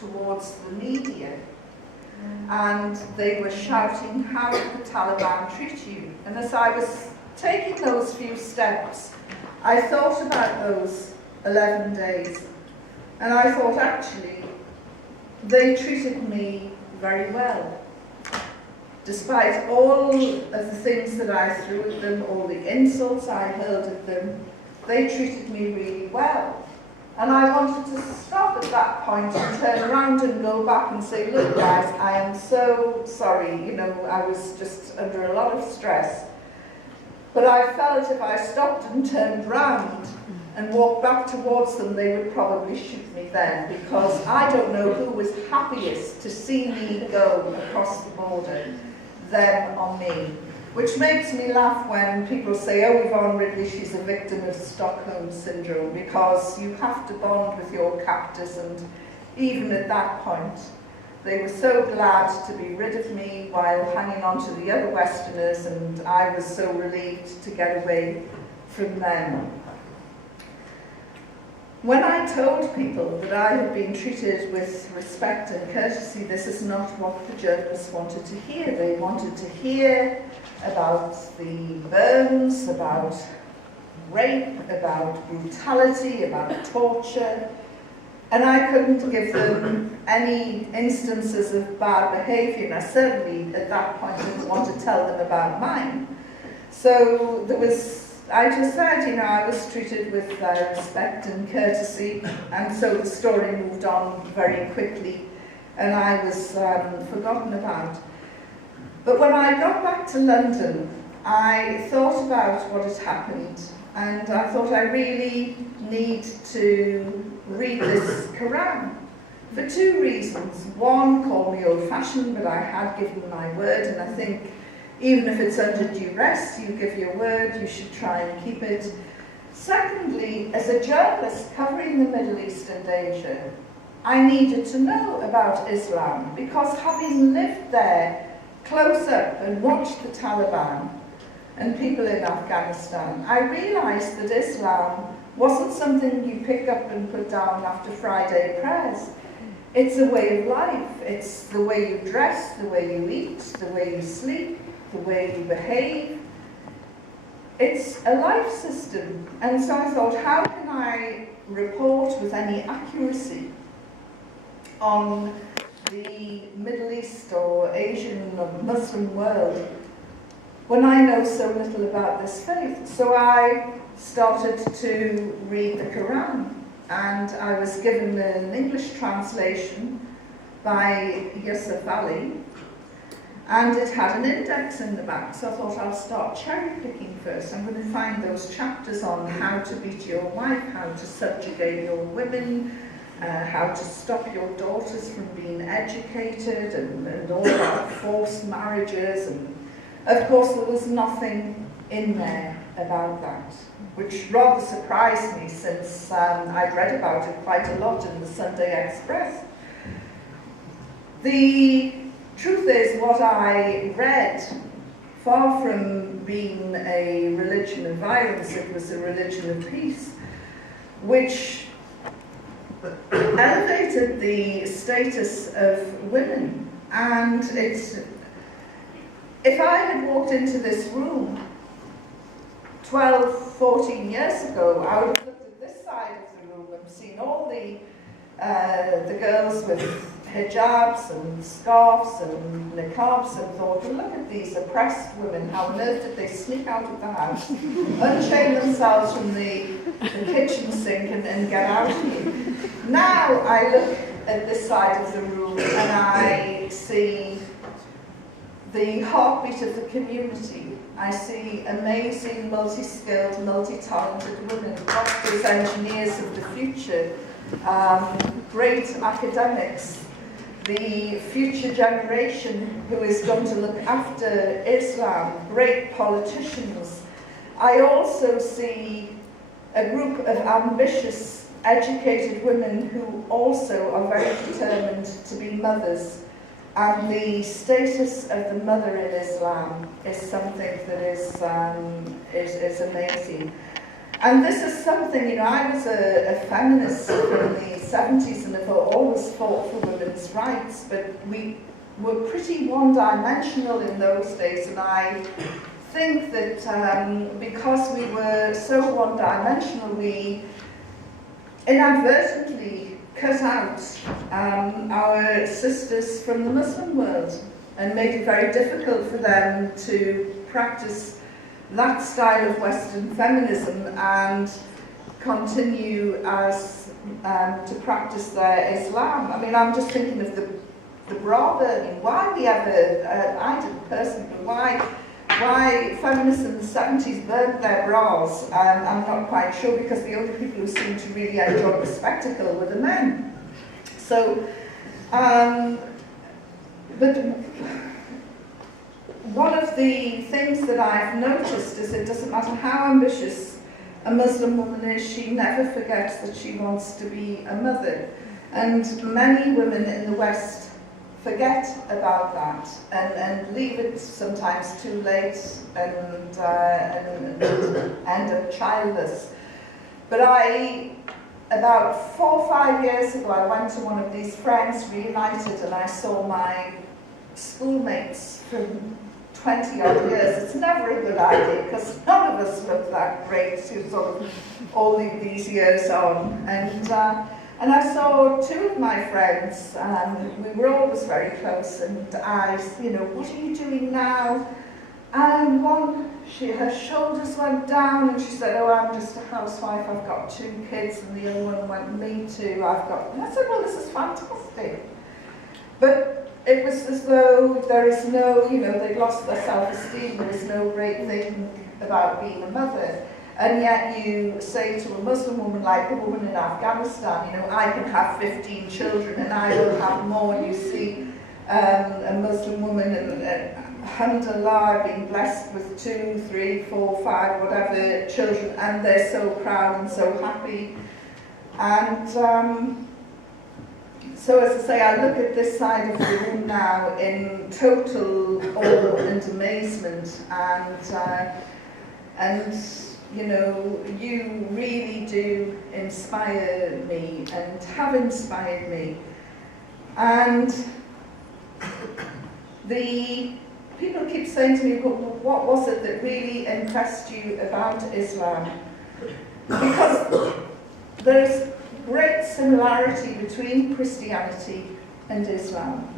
towards the media, and they were shouting, "How did the Taliban treat you?" And as I was taking those few steps, I thought about those 11 days, and I thought, actually, they treated me very well. Despite all of the things that I threw at them, all the insults I hurled at them, they treated me really well. And I wanted to stop at that point and turn around and go back and say, "Look guys, I am so sorry, you know, I was just under a lot of stress." But I felt if I stopped and turned round and walked back towards them, they would probably shoot me then, because I don't know who was happiest to see me go across the border, them or me. Which makes me laugh when people say, "Oh, Yvonne Ridley, she's a victim of Stockholm Syndrome," because you have to bond with your captors, and even at that point, they were so glad to be rid of me while hanging on to the other Westerners, and I was so relieved to get away from them. When I told people that I had been treated with respect and courtesy, this is not what the journalists wanted to hear. They wanted to hear about the burns, about rape, about brutality, about torture, and I couldn't give them any instances of bad behaviour, and I certainly at that point didn't want to tell them about mine. So I just said, you know, I was treated with respect and courtesy, and so the story moved on very quickly, and I was forgotten about. But when I got back to London, I thought about what had happened, and I thought I really need to read this Quran for two reasons. One, call me old-fashioned, but I had given my word, and I think even if it's under duress, you give your word, you should try and keep it. Secondly, as a journalist covering the Middle East and Asia, I needed to know about Islam, because having lived there close up and watched the Taliban and people in Afghanistan, I realised that Islam wasn't something you pick up and put down after Friday prayers. It's a way of life. It's the way you dress, the way you eat, the way you sleep, the way you behave. It's a life system. And so I thought, how can I report with any accuracy on the Middle East or Asian or Muslim world when I know so little about this faith? So I started to read the Quran, and I was given an English translation by Yusuf Ali, and it had an index in the back, so I thought I'll start cherry picking first. I'm going to find those chapters on how to beat your wife, how to subjugate your women, how to stop your daughters from being educated, and all about forced marriages. And of course there was nothing in there about that, which rather surprised me, since I'd read about it quite a lot in the Sunday Express. The truth is, what I read, far from being a religion of violence, it was a religion of peace, which elevated the status of women. And if I had walked into this room 12, 14 years ago, I would have looked at this side of the room and seen all the girls with hijabs and scarves and niqabs, and thought, well, look at these oppressed women, how on earth did they sneak out of the house, unchain themselves from the kitchen sink and get out here. Now I look at this side of the room and I see the heartbeat of the community. I see amazing, multi-skilled, multi-talented women, doctors, engineers of the future, great academics, the future generation who is going to look after Islam, great politicians. I also see a group of ambitious, educated women who also are very determined to be mothers. And the status of the mother in Islam is something that is amazing. And this is something, you know, I was a feminist from the 70s and have always fought for women's women's rights, but we were pretty one-dimensional in those days, and I think that because we were so one-dimensional, we inadvertently cut out our sisters from the Muslim world and made it very difficult for them to practice that style of Western feminism and continue as to practice their Islam. I mean, I'm just thinking of the bra burning. Why we ever, I didn't personally, but why feminists in the 70s burnt their bras, I'm not quite sure, because the only people who seemed to really enjoy the spectacle were the men. So, but one of the things that I've noticed is it doesn't matter how ambitious a Muslim woman is, she never forgets that she wants to be a mother. And many women in the West forget about that and leave it sometimes too late and end up childless. But about 4 or 5 years ago, I went to one of these Friends Reunited and I saw my schoolmates from 20 odd years. It's never a good idea because none of us look that great sort of all these years on. And I saw 2 of my friends, we were always very close, and I said, you know, what are you doing now? And one, her shoulders went down and she said, oh, I'm just a housewife, I've got 2 kids, and the other one went, me too, and I said, well, this is fantastic. But it was as though there is no, you know, they'd lost their self-esteem, there is no great thing about being a mother. And yet you say to a Muslim woman, like the woman in Afghanistan, you know, I can have 15 children and I will have more. You see a Muslim woman, alhamdulillah, being blessed with 2, 3, 4, 5, whatever children, and they're so proud and so happy. And so as I say, I look at this side of the room now in total awe and amazement, and you know, you really do inspire me and have inspired me. And the people keep saying to me, well, what was it that really impressed you about Islam? Because there's great similarity between Christianity and Islam.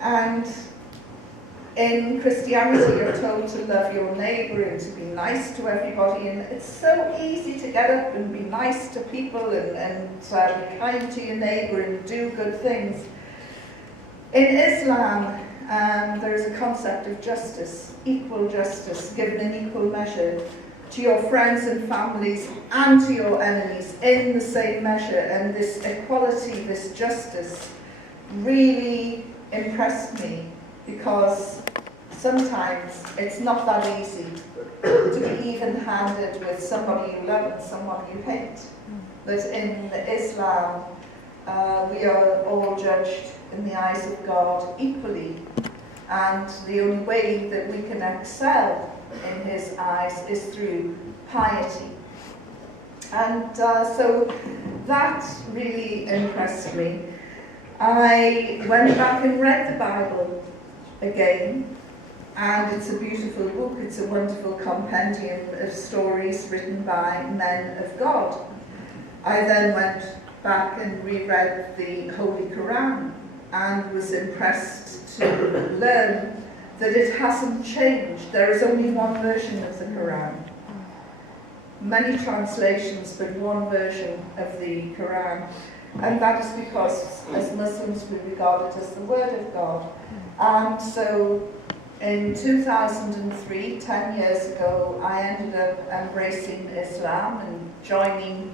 And in Christianity, you're told to love your neighbour and to be nice to everybody, and it's so easy to get up and be nice to people and be kind to your neighbour and do good things. In Islam, there is a concept of justice, equal justice, given in equal measure to your friends and families and to your enemies in the same measure, and this equality, this justice really impressed me, because sometimes it's not that easy to be even-handed with somebody you love and someone you hate. But in Islam, we are all judged in the eyes of God equally, and the only way that we can excel in His eyes is through piety. And so that really impressed me. I went back and read the Bible again, and it's a beautiful book. It's a wonderful compendium of stories written by men of God. I then went back and reread the Holy Quran and was impressed to learn that it hasn't changed. There is only one version of the Quran. Many translations, but one version of the Quran. And that is because, as Muslims, we regard it as the Word of God. And so, in 2003, 10 years ago, I ended up embracing Islam and joining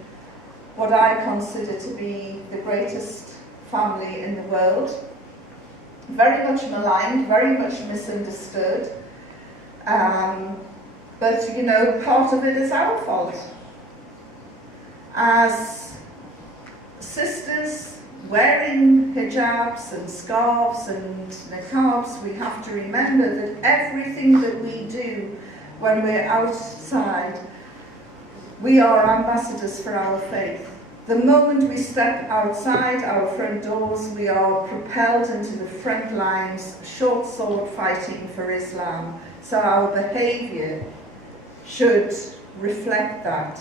what I consider to be the greatest family in the world. Very much maligned, very much misunderstood. But, you know, part of it is our fault. As sisters wearing hijabs and scarves and niqabs, we have to remember that everything that we do when we're outside, we are ambassadors for our faith. The moment we step outside our front doors, we are propelled into the front lines, short sword fighting for Islam. So our behaviour should reflect that.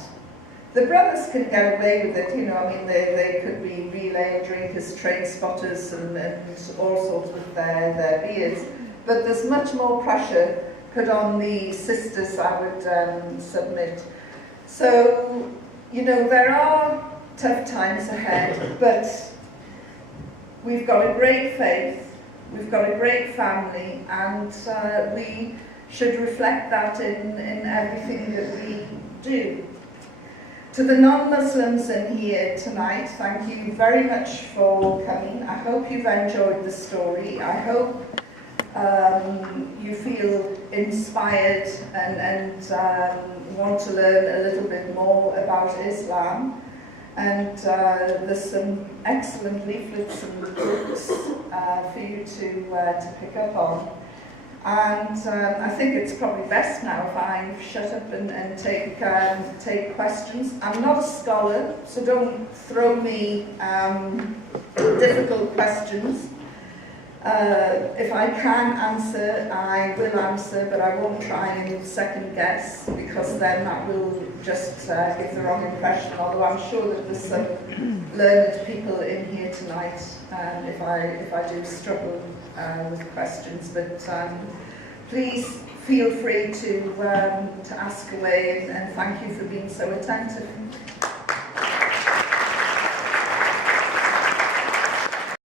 The brothers can get away with it, you know, I mean, they could be relay drinkers, train spotters, and all sorts with their beards. But there's much more pressure put on the sisters, I would submit. So, you know, there are tough times ahead, but we've got a great faith, we've got a great family, and we should reflect that in everything that we do. To the non-Muslims in here tonight, thank you very much for coming. I hope you've enjoyed the story. I hope you feel inspired and want to learn a little bit more about Islam. And there's some excellent leaflets and books for you to pick up on. And I think it's probably best now if I shut up and take questions. I'm not a scholar, so don't throw me difficult questions. If I can answer, I will answer, but I won't try and second guess, because then that will just give the wrong impression, although I'm sure that there's some learned people in here tonight if I do struggle with questions. But please feel free to ask away, and thank you for being so attentive.